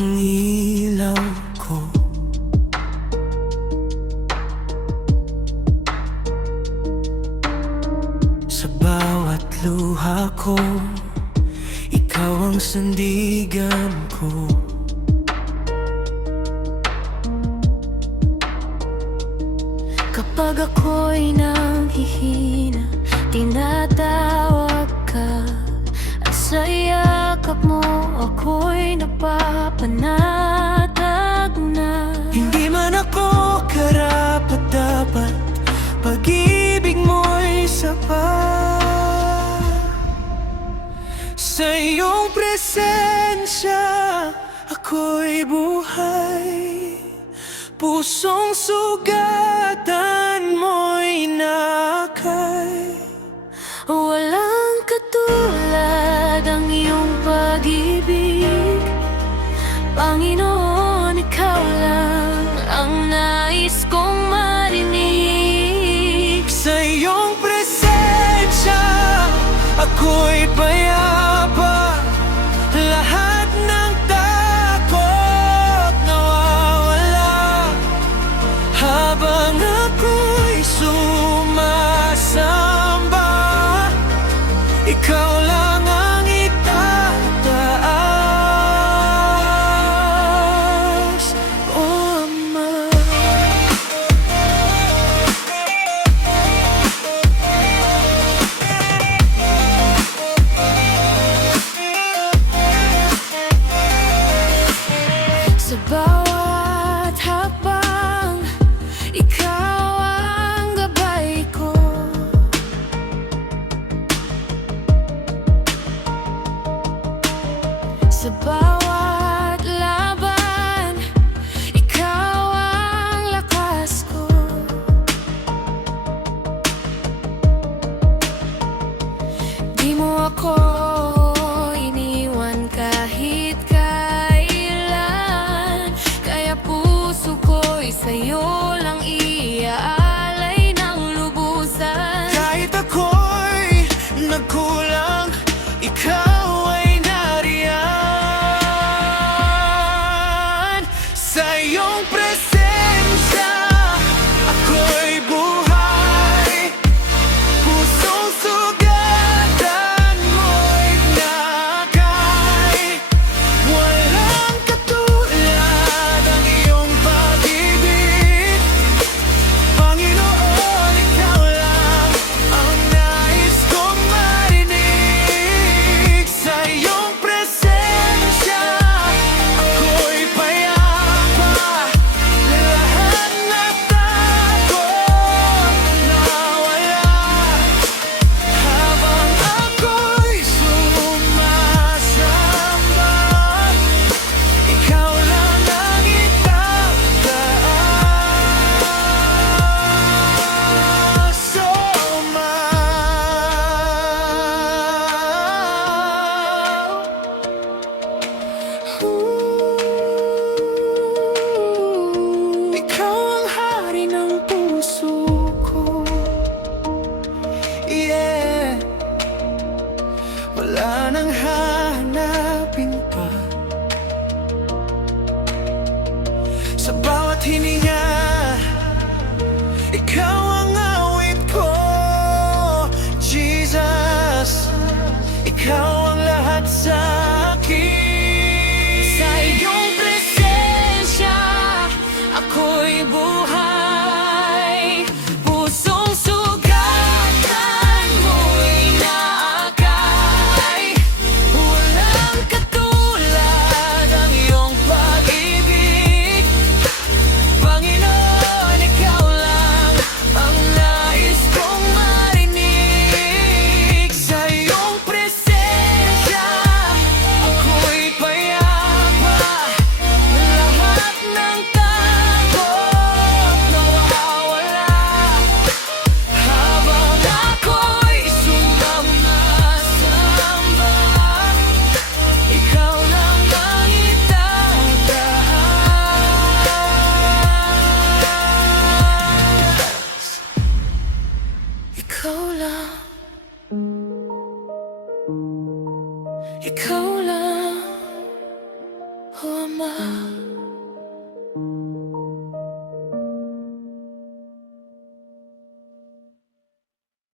ang ilaw ko. Sa bawat luha ko, ikaw ang sandigan ko. Kapag ako'y nanghihina, tinatawag ka, at sa yakap mo ako'y napapanatag na. Hindi man ako karapat-dapat, pag-ibig mo'y sapat. Sa iyong presensya, ako'y buhay. Pusong sugatan mo'y nakay. Walang katulad ang iyong pag-ibig, Panginoon, ikaw lang ang nais kong marinig. Sa iyong presensya, ako'y payapa. Lahat ng takot nawawala habang ako'y sumasamba. Ikaw lang ang itataas, O Ama. Sa bawat hakbang, ikaw ang gabay ko. Sa bawat laban, ikaw ang lakas ko. Di mo ako iniwan kahit kailan, kaya puso ko'y sa'yo lang iaalay ng lubusan. Kahit ako'y nagkulang, ikaw ay nariyan. Sa iyong presensya, ako'y buhay. Pusong sugatan mo'y nakay. Walang katulad ang iyong pag-ibig, Panginoon, ikaw lang ang nais kong marinig. Sa iyong presensya, ako'y payapa. Lahat ng takot nawala habang ako'y sumasamba. Ikaw lang ang itataas, O Ama. Ikaw ang hari ng puso ko. Yeah, wala nang hahanapin pa. Sa bawat hininga, ikaw ang awit ko. Jesus, ikaw ang lahat sa akin. Sa iyong presensya, ako'y buhay. Pusong sugatan mo'y naakay. Walang katulad ang iyong pag-ibig, Panginoon, ikaw lang ang nais kong marinig. Sa iyong presensya, ako'y payapa. Lahat ng takot nawawala habang ako'y sumasamba. Ikaw lang ang itataas. Ikaw lang, ikaw lang, O Ama. kasama